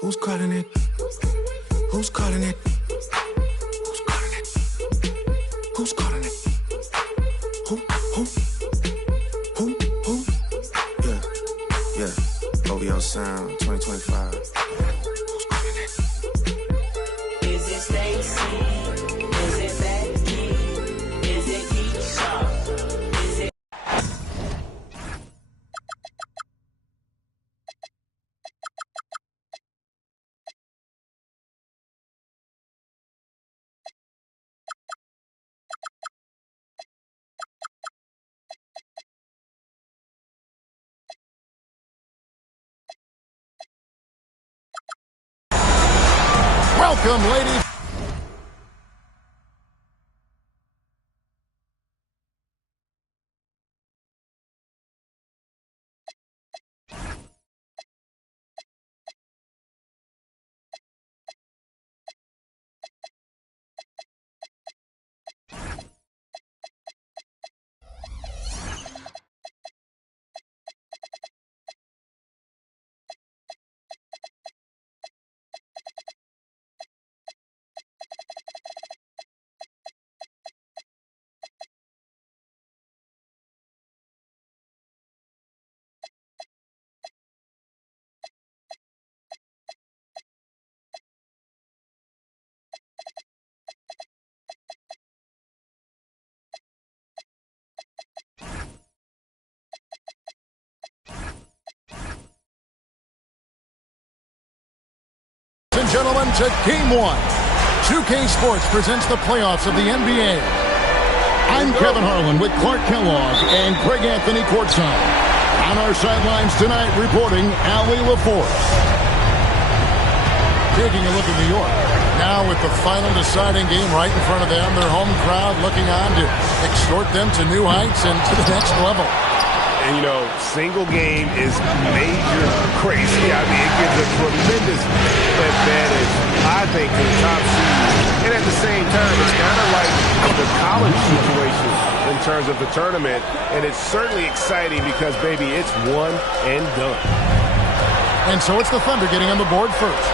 Who's calling it? Who's calling it? Who's calling it? Who's calling it? Who? Yeah. OVO Sound 2025. Who's calling it? Is it Stacy? Is it Becky? Is it Keisha? Is it... Welcome, ladies. And gentlemen, to Game 1. 2K Sports presents the playoffs of the NBA. I'm Kevin Harlan with Clark Kellogg and Greg Anthony courtside. On our sidelines tonight, reporting Allie LaForce. Taking a look at New York. Now with the final deciding game right in front of them, their home crowd looking on to extort them to new heights and to the next level. And, you know, single game is major crazy. I mean, it gives a tremendous advantage, I think, to the top seed. And at the same time, it's kind of like the college situation in terms of the tournament. And it's certainly exciting because, baby, it's one and done. And so it's the Thunder getting on the board first.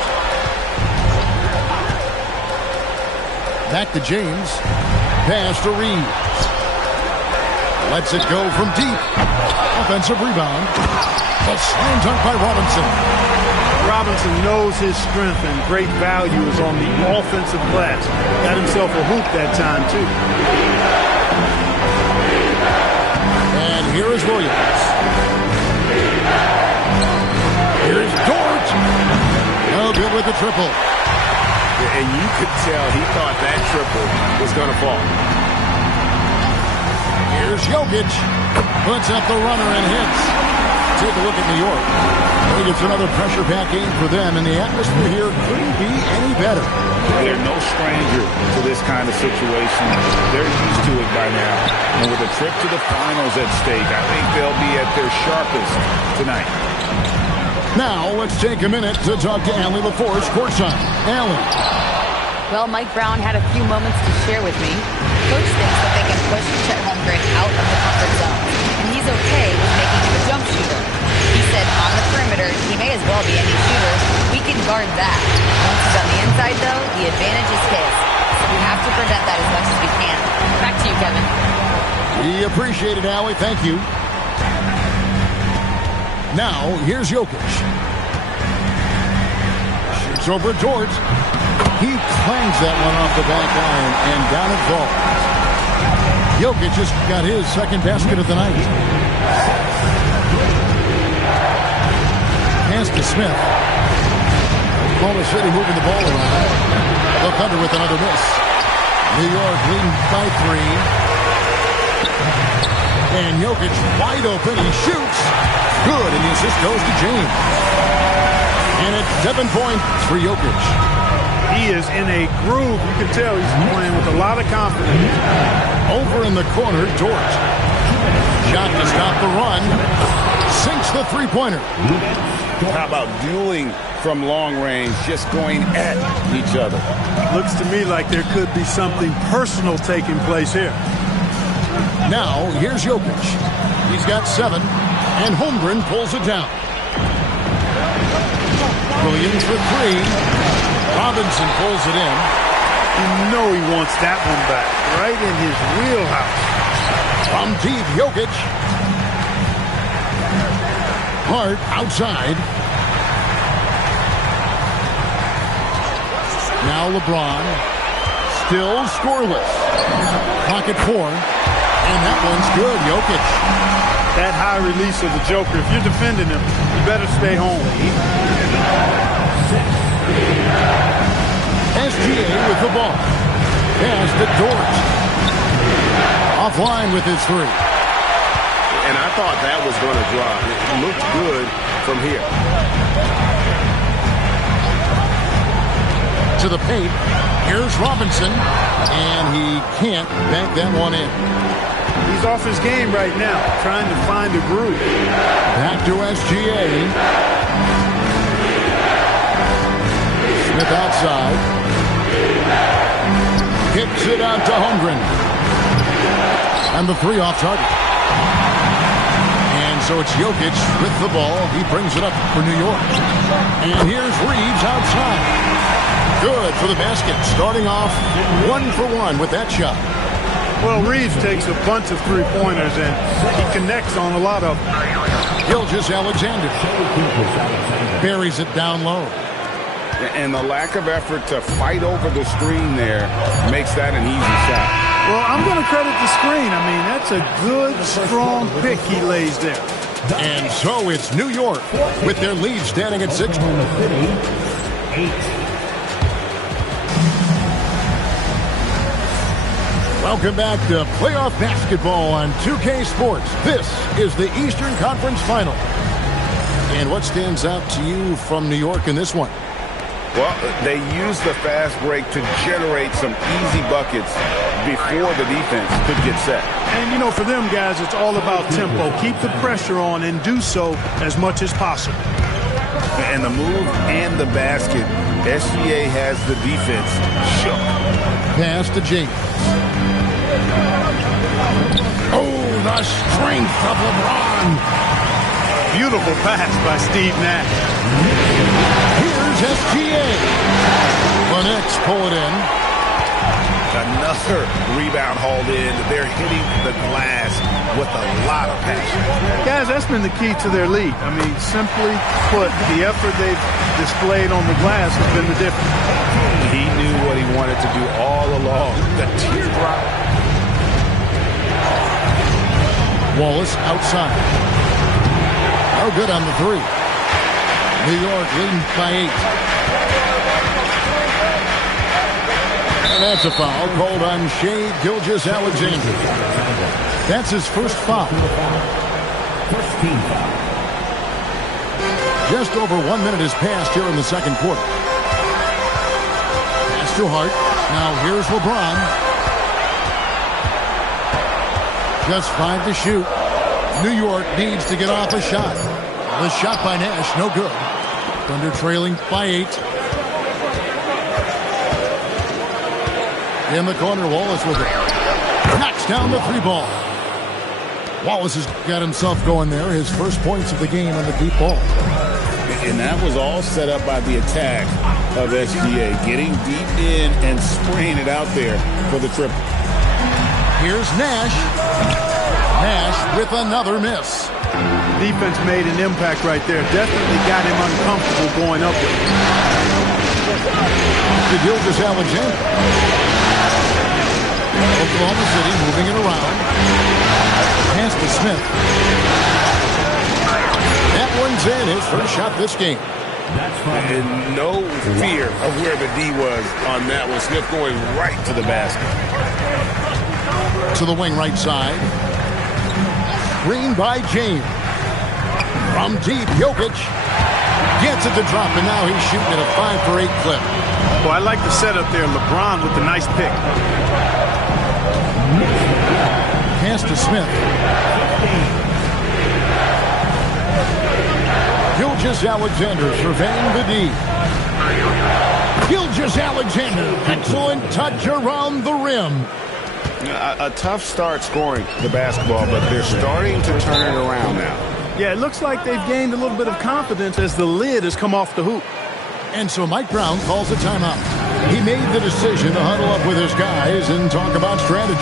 Back to James. Pass to Reeves. Lets it go from deep. Offensive rebound. A slam dunk by Robinson. Robinson knows his strength and great value is on the offensive glass. Got himself a hoop that time, too. And here is Williams. Here's Dort. No good with the triple. And you could tell he thought that triple was going to fall. Here's Jokic. Puts up the runner and hits. Take a look at New York. I think it's another pressure-packed game for them, and the atmosphere here couldn't be any better. They're no stranger to this kind of situation. They're used to it by now. And with a trip to the finals at stake, I think they'll be at their sharpest tonight. Now, let's take a minute to talk to Allie LaForce courtside. Allie. Well, Mike Brown had a few moments to share with me. Coach thinks that they can push Chet Holmgren out of the comfort zone, and he's okay with making him a jump shooter. He said on the perimeter, he may as well be any shooter. We can guard that. Once he's on the inside, though, the advantage is his. So we have to prevent that as much as we can. Back to you, Kevin. We appreciate it, Allie. Thank you. Now, here's Jokic. Shoots over Dort. He clangs that one off the back iron, and down it falls. Jokic just got his second basket of the night. Pass to Smith. Oklahoma City moving the ball around. The Thunder with another miss. New York leading by 3. And Jokic wide open. He shoots. Good, and the assist goes to James. And it's 7 points for Jokic. He is in a groove. You can tell he's playing with a lot of confidence. Over in the corner, Dort. Shot to stop the run. Sinks the three-pointer. How about dueling from long range, just going at each other? Looks to me like there could be something personal taking place here. Now, here's Jokic. He's got 7, and Holmgren pulls it down. Williams for three. Robinson pulls it in. You know he wants that one back. Right in his wheelhouse. From deep, Jokic. Hart outside. Now LeBron. Still scoreless. Clock at 4. And that one's good, Jokic. That high release of the Joker, if you're defending him, you better stay home. SGA with the ball. Pass to Dort. Offline with his three. And I thought that was going to drop. It looked good from here. To the paint. Here's Robinson. And he can't bank that one in. He's off his game right now, trying to find a groove. Back to SGA. Smith outside. Kicks it out to Holmgren. And the three off target. And so it's Jokic with the ball. He brings it up for New York. And here's Reeves outside. Good for the basket. Starting off 1 for 1 with that shot. Well, Reeves takes a bunch of three-pointers, and he connects on a lot of them. Gilgeous-Alexander buries it down low. And the lack of effort to fight over the screen there makes that an easy shot. Well, I'm going to credit the screen. I mean, that's a good, strong pick he lays there. And so it's New York with their lead standing at 6. Welcome back to playoff basketball on 2K Sports. This is the Eastern Conference Final. And what stands out to you from New York in this one? Well, they used the fast break to generate some easy buckets before the defense could get set. And, you know, for them guys, it's all about tempo. Keep the pressure on and do so as much as possible. And the move and the basket, SGA has the defense shook. Pass to James. Oh, the strength of LeBron. Beautiful pass by Steve Nash. Here's SGA. The Knicks pull it in. Another rebound hauled in. They're hitting the glass with a lot of passion. Guys, that's been the key to their lead. I mean, simply put, the effort they've displayed on the glass has been the difference. He knew what he wanted to do all along. The teardrop. Wallace outside. No good on the three. New York leading by 8. And that's a foul called on Shai Gilgeous-Alexander. That's his first foul. Just over 1 minute has passed here in the second quarter. Pass to Hart. Now here's LeBron. Just 5 to shoot. New York needs to get off a shot. The shot by Nash, no good. Thunder trailing by 8. In the corner, Wallace with it. Knocks down the 3 ball. Wallace has got himself going there. His first points of the game on the deep ball. And that was all set up by the attack of SGA. Getting deep in and spraying it out there for the triple. Here's Nash. Nash with another miss. Defense made an impact right there. Definitely got him uncomfortable going up with him. To Gilgeous-Alexander. Oklahoma City moving it around. Pass to Smith. That one's in. His first shot this game. And no fear of where the D was on that one. Smith going right to the basket. To the wing right side. Screen by James. From deep, Jokic gets it to drop, and now he's shooting at a 5 for 8 clip. Well, I like the setup there. LeBron with the nice pick. Pass to Smith. Gilgeous-Alexander surveying the D. Gilgeous-Alexander, excellent touch around the rim. A tough start scoring the basketball, but they're starting to turn it around now. Yeah, it looks like they've gained a little bit of confidence as the lid has come off the hoop. And so Mike Brown calls a timeout. He made the decision to huddle up with his guys and talk about strategy.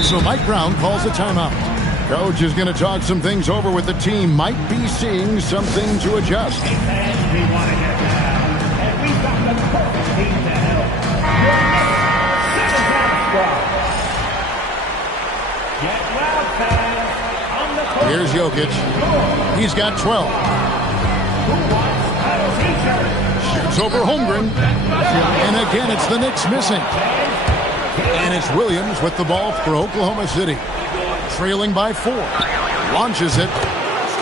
So Mike Brown calls a timeout. Coach is going to talk some things over with the team. Might be seeing something to adjust. We want to get down, and we've got the perfect team to help. Your next sit-down squad. Get loud, fans. On the court. Here's Jokic. He's got 12. Who wants a t-shirt? Shoots over Holmgren. And again, it's the Knicks missing. And it's Williams with the ball for Oklahoma City. Trailing by 4. Launches it.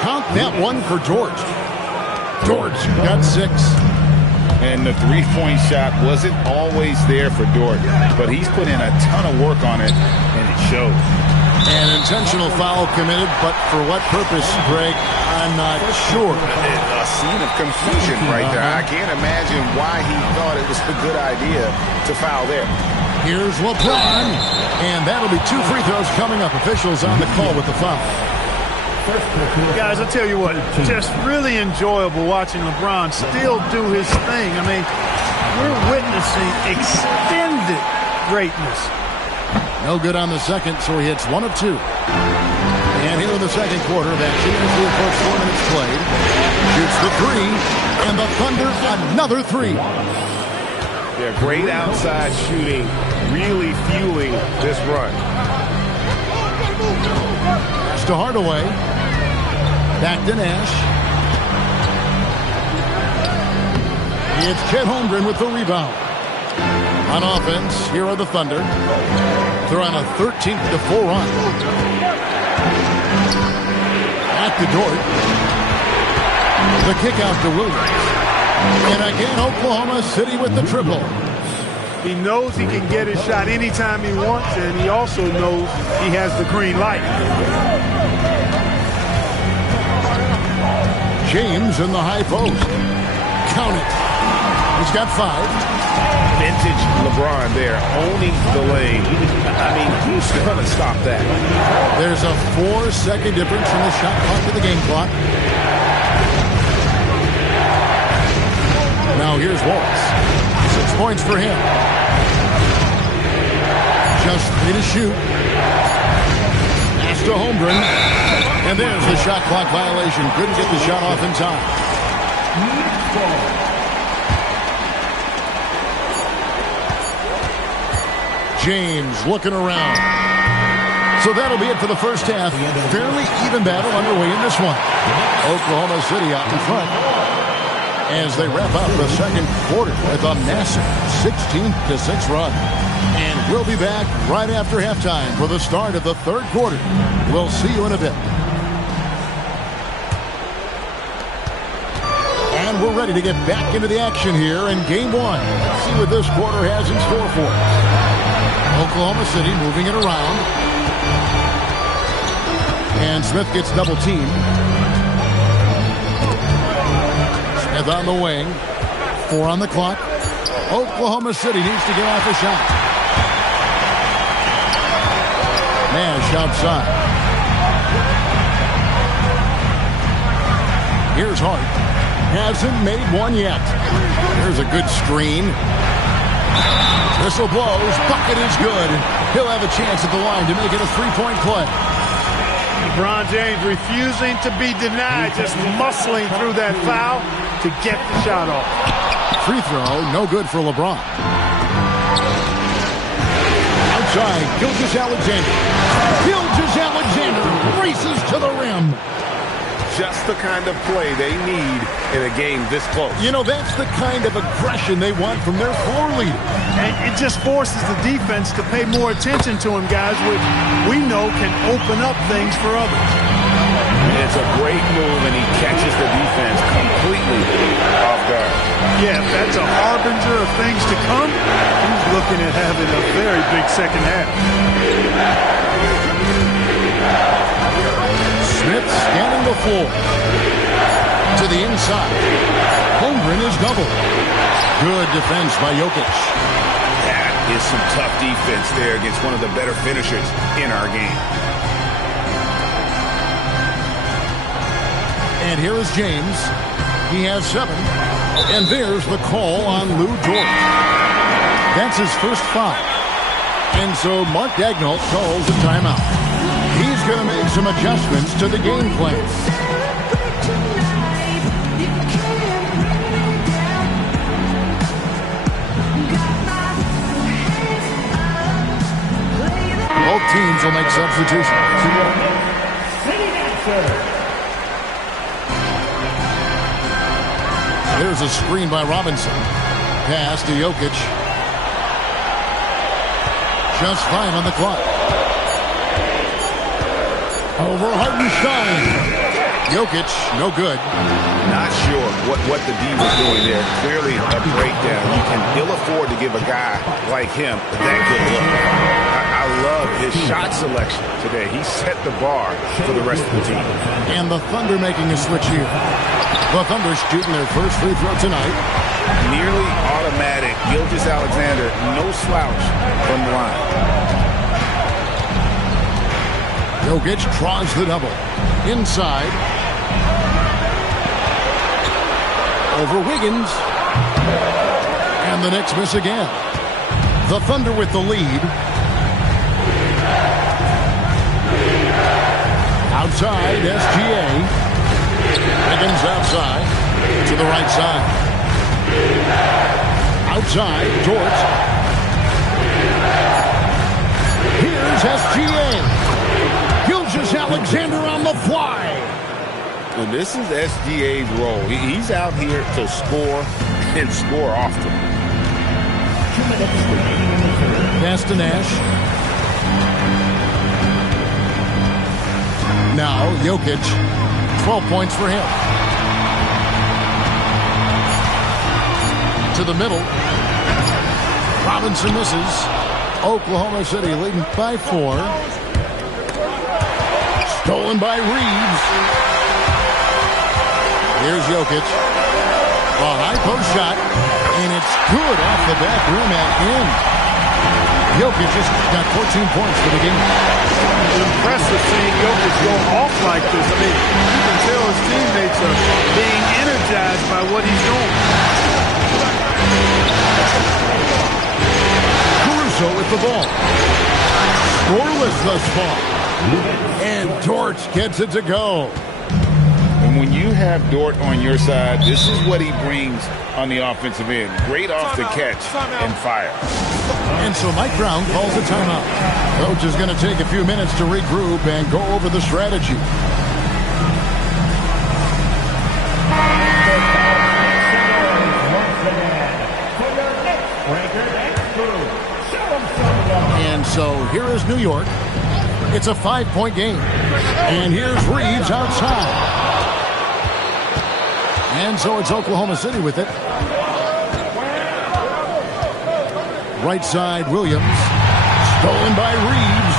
Count that one for George. George got 6. And the three-point shot wasn't always there for Dort, but he's put in a ton of work on it, and it showed. An intentional foul committed, but for what purpose, Greg? I'm not sure. A scene of confusion right there. I can't imagine why he thought it was a good idea to foul there. Here's LeBron, and that'll be 2 free throws coming up. Officials on the call with the foul. Guys, I'll tell you what, just really enjoyable watching LeBron still do his thing. I mean, we're witnessing extended greatness. No good on the second, so he hits 1 of 2. And here in the second quarter, that as we approach 4 minutes played, shoots the 3, and the Thunder another 3. Yeah, great outside shooting, really fueling this run. Pass to Hardaway. Back to Nash. It's Chet Holmgren with the rebound. On offense, here are the Thunder. They're on a 13-4 run. At the Dort. The kick out to Williams. And again, Oklahoma City with the triple. He knows he can get his shot anytime he wants, and he also knows he has the green light. James in the high post. Count it. He's got 5. Vintage LeBron there, owning the lane. I mean, who's going to stop that? There's a 4-second difference from the shot clock to the game clock. Now here's Wallace. 6 points for him. Just 3 to shoot. Pass to Holmgren. And there's the shot clock violation. Couldn't get the shot off in time. James looking around. So that'll be it for the first half. Fairly even battle underway in this one. Oklahoma City out in front as they wrap up the second quarter with a massive 16-6 run. And we'll be back right after halftime for the start of the third quarter. We'll see you in a bit. And we're ready to get back into the action here in Game 1. Let's see what this quarter has in store for us. Oklahoma City moving it around. And Smith gets double teamed. Smith on the wing. 4 on the clock. Oklahoma City needs to get off a shot. Nash outside. Here's Hart. Hasn't made one yet. There's a good screen. Whistle blows. Bucket is good. He'll have a chance at the line to make it a 3-point play. LeBron James refusing to be denied, just muscling through that foul to get the shot off. Free throw, no good for LeBron. Outside, Gilgeous-Alexander. Gilgeous-Alexander races to the rim. Just the kind of play they need in a game this close. You know, that's the kind of aggression they want from their floor leader. And it just forces the defense to pay more attention to him, guys, which we know can open up things for others. It's a great move, and he catches the defense completely off guard. Yeah, if that's a harbinger of things to come, he's looking at having a very big second half. Smith scanning the floor. To the inside. Holmgren is double. Good defense by Jokic. That is some tough defense there against one of the better finishers in our game. And here is James. He has 7. And there's the call on Lou Dort. That's his first foul. And so Mark Daigneault calls a timeout. He's going to make some adjustments to the game plan. Both teams will make substitutions. There's a screen by Robinson. Pass to Jokic. Just 5 on the clock. Over Hartenstein. Jokic, no good. Not sure what the D was doing there. Clearly a breakdown. You can ill afford to give a guy like him that good look. I love his shot selection today. He set the bar for the rest of the team. And the Thunder making a switch here. The Thunder shooting their first free throw tonight. Nearly automatic. Gilgeous-Alexander, no slouch from the line. Jokic draws the double. Inside. Over Wiggins. And the Knicks miss again. The Thunder with the lead. Outside, SGA. Wiggins outside. To the right side. Outside, Dort. Here's SGA. Gilgeous-Alexander on the fly. Well, this is SGA's role. He's out here to score and score often. Pass to Nash. Now, Jokic. 12 points for him. To the middle. Robinson misses. Oklahoma City leading by 4. Stolen by Reeves. Here's Jokic. A high post shot. And it's good off the back rim and in. Jokic just got 14 points for the game. It's impressive seeing Jokic go off like this. I mean, you can tell his teammates are being energized by what he's doing. Caruso with the ball. Scoreless thus far. And Dort gets it to go. And when you have Dort on your side, this is what he brings on the offensive end. Great off the catch and fire. And so Mike Brown calls a timeout. Coach is going to take a few minutes to regroup and go over the strategy. And so here is New York. It's a 5-point game. And here's Reeves outside. And so it's Oklahoma City with it. Right side, Williams. Stolen by Reeves.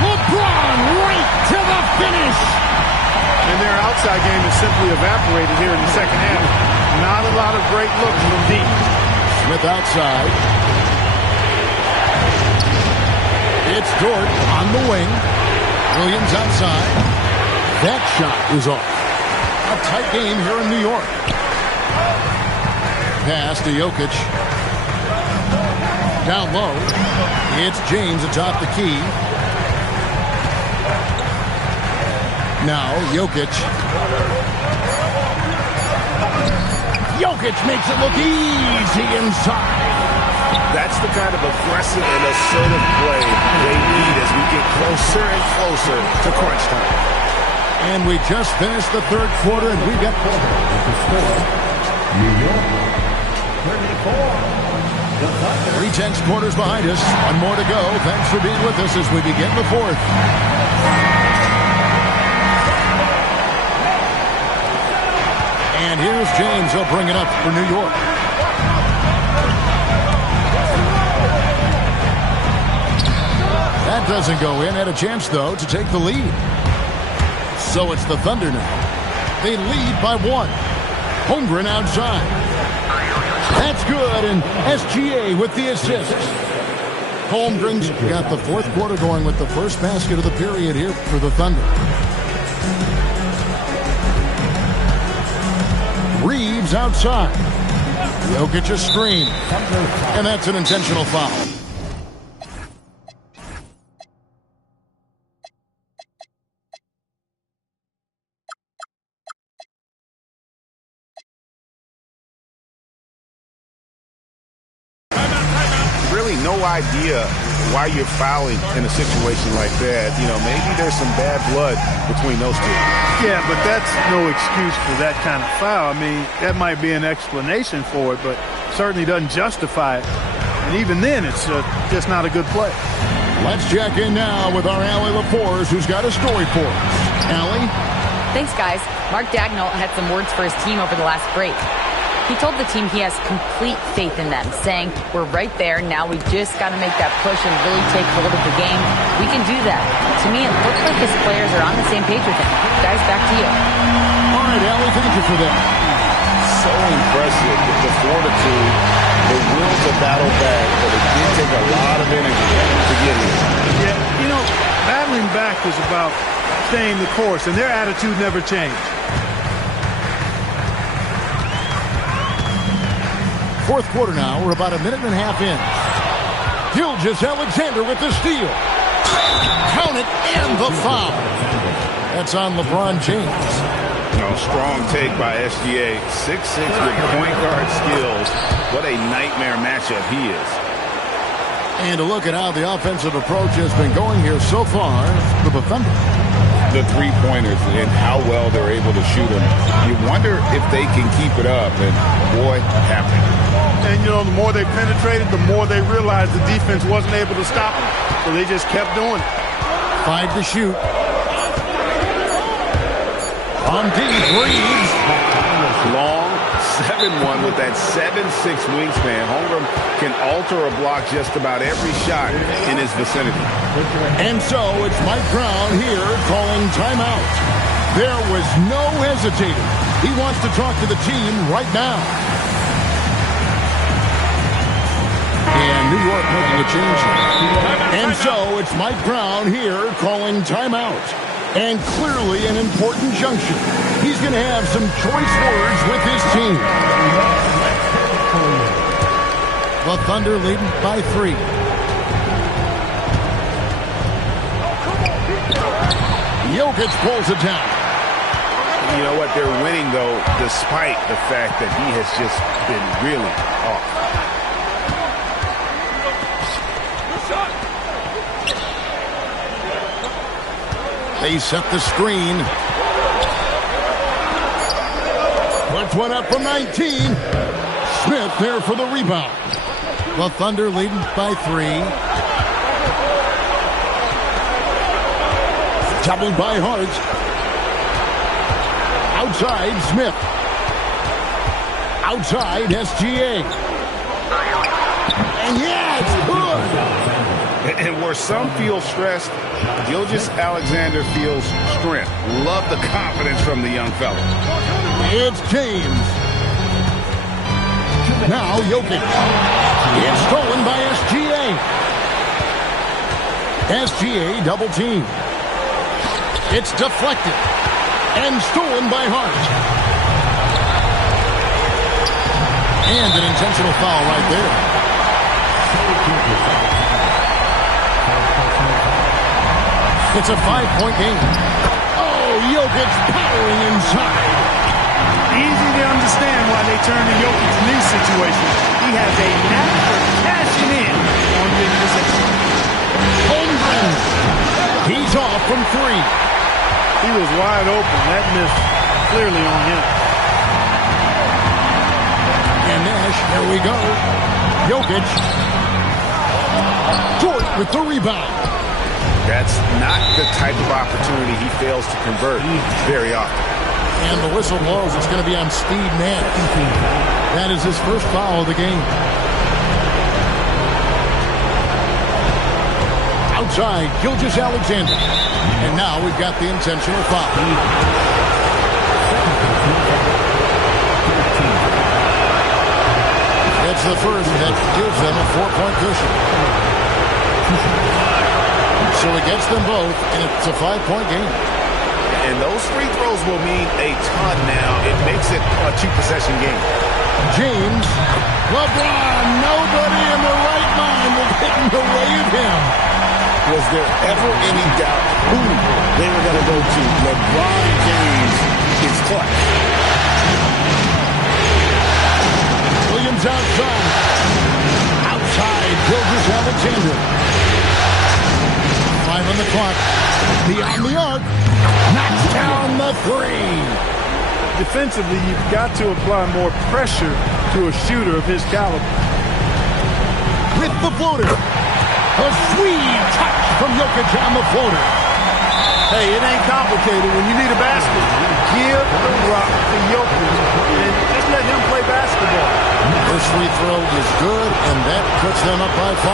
LeBron right to the finish. And their outside game is simply evaporated here in the second half. Not a lot of great looks from deep. Smith outside. It's Dort on the wing. Williams outside. That shot is off. A tight game here in New York. Pass to Jokic. Down low. It's James atop the key. Now Jokic. Jokic makes it look easy inside. That's the kind of aggressive and assertive play they need as we get closer and closer to crunch time. And we just finished the third quarter, and we've got New York, 34. 3 quarters behind us. One more to go. Thanks for being with us as we begin the fourth. And here's James. He'll bring it up for New York. That doesn't go in. Had a chance, though, to take the lead. So it's the Thunder now. They lead by 1. Holmgren outside. That's good, and SGA with the assist. Holmgren's got the fourth quarter going with the first basket of the period here for the Thunder. Reeves outside. Jokic a screen. And that's an intentional foul. Really no idea why you're fouling in a situation like that. You know, maybe there's some bad blood between those two. Yeah, but that's no excuse for that kind of foul. I mean, that might be an explanation for it, but certainly doesn't justify it. And even then, it's just not a good play. Let's check in now with our Allie LaForce, who's got a story for us. Allie? Thanks, guys. Mark Dagnall had some words for his team over the last break. He told the team he has complete faith in them, saying, "We're right there. Now we just got to make that push and really take hold of the game. We can do that." To me, it looked like his players are on the same page with him. Guys, back to you. All right, Allie, thank you for that. So impressive with the fortitude, the will to battle back, but it did take a lot of energy to get here. Yeah, you know, battling back is about staying the course, and their attitude never changed. Fourth quarter now. We're about a minute and a half in. Gilgeous-Alexander with the steal. Count it, and the foul. That's on LeBron James. Strong take by SGA. 6'6" with point guard skills. What a nightmare matchup he is. And to look at how the offensive approach has been going here so far for the Thunder. The three-pointers and how well they're able to shoot them. You wonder if they can keep it up, and boy, happened. And, you know, the more they penetrated, the more they realized the defense wasn't able to stop them. So they just kept doing it. 5 to shoot. On deep, Reeves. Long 7-1 with that 7'6" wingspan. Holmgren can alter a block just about every shot in his vicinity. And so it's Mike Brown here calling timeout. There was no hesitating. He wants to talk to the team right now. And New York making a change here. And so it's Mike Brown here calling timeout. And clearly an important junction. He's going to have some choice words with his team. The Thunder leading by 3. Jokic pulls it down. You know what? They're winning, though, despite the fact that he has just been really off. They set the screen. Puts one up from 19. Smith there for the rebound. The Thunder leading by 3. Doubled by Hart. Outside, Smith. Outside, SGA. And yeah, it's good. And where some feel stressed, Gilgeous-Alexander feels strength. Love the confidence from the young fella. It's James. Now Jokic. It's stolen by SGA. SGA double team. It's deflected. And stolen by Hart. And an intentional foul right there. It's a 5-point game. Oh, Jokic powering inside. Easy to understand why they turn to Jokic in these situations. He has a knack for cashing in on big possession. Holmgren. He's off from 3. He was wide open. That miss clearly on him. And Nash, there we go. Jokic. Dort with the rebound. That's not the type of opportunity he fails to convert very often. And the whistle blows. It's going to be on Steve Nash. That is his first foul of the game. Outside, Gilgeous-Alexander. And now we've got the intentional foul. It's the first that gives them a 4-point cushion. So he gets them both, and it's a 5-point game. And those free throws will mean a ton now. It makes it a 2-possession game. James, LeBron, nobody in the right mind will get in the way of him. Was there ever any doubt who they were going to go to? LeBron James is clutch. Williams outside. Outside, Gilgeous-Alexander. 5 on the clock. Beyond the arc. Knocks down the 3. Defensively, you've got to apply more pressure to a shooter of his caliber. With the floater. A sweet touch from Jokic on the floater. Hey, it ain't complicated. When you need a basket, give the rock to Jokic and just let him play basketball. This free throw is good, and that puts them up by 5.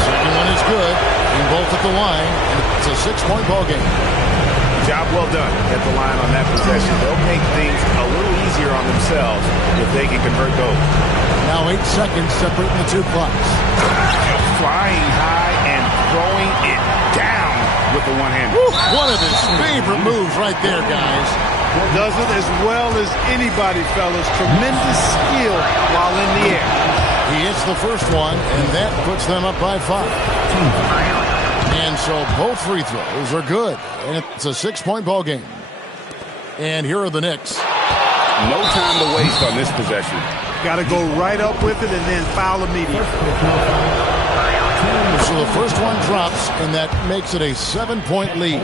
Second one is good. In both at the line, and it's a 6-point ball game. Job well done at the line on that possession. They'll make things a little easier on themselves if they can convert those. Now 8 seconds separating the 2 clocks. Flying high and throwing it down with the one hand. One of his favorite moves right there, guys. Does it as well as anybody, fellas. Tremendous skill while in the air. He hits the first one, and that puts them up by 5. And so both free throws are good, and it's a 6-point ball game. And here are the Knicks. No time to waste on this possession. Got to go right up with it and then foul immediately. So the first one drops, and that makes it a 7-point lead.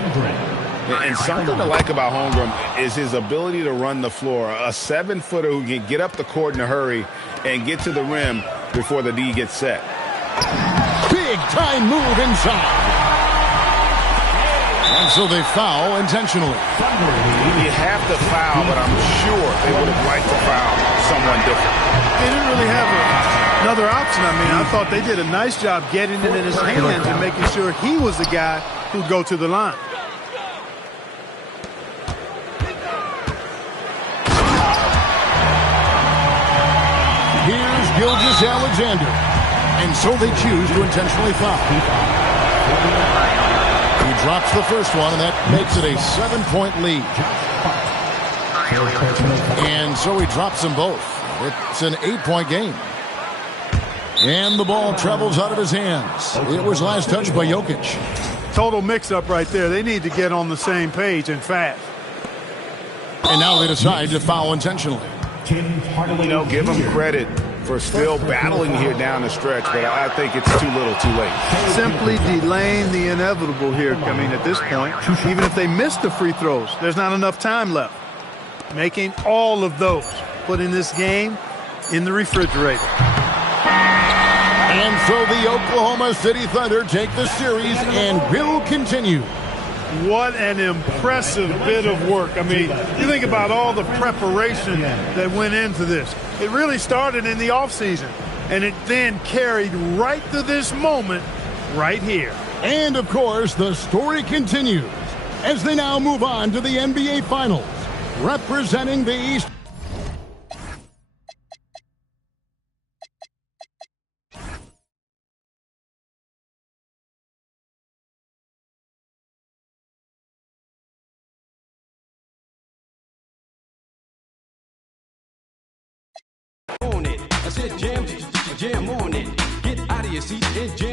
And something to like about Holmgren is his ability to run the floor. A 7-footer who can get up the court in a hurry and get to the rim before the D gets set. Big time move inside. And so they foul intentionally. You have to foul, but I'm sure they would have liked to foul someone different. They didn't really have another option. I mean, I thought they did a nice job getting it in his hands and making sure he was the guy who'd go to the line. Here's Gilgeous-Alexander. And so they choose to intentionally foul. He drops the first one, and that makes it a 7-point lead. And so he drops them both. It's an 8-point game. And the ball travels out of his hands. It was last touched by Jokic. Total mix-up right there. They need to get on the same page and fast. And now they decide to foul intentionally. You know, give them credit for still battling here down the stretch, but I think it's too little too late. Simply delaying the inevitable here. I mean, at this point, even if they miss the free throws, there's not enough time left. Making all of those, putting this game in the refrigerator. And so the Oklahoma City Thunder take the series and will continue. What an impressive bit of work. I mean, you think about all the preparation that went into this. It really started in the offseason, and it then carried right to this moment right here. And, of course, the story continues as they now move on to the NBA Finals, representing the East. On it. I said jam on it. Get out of your seat and jam.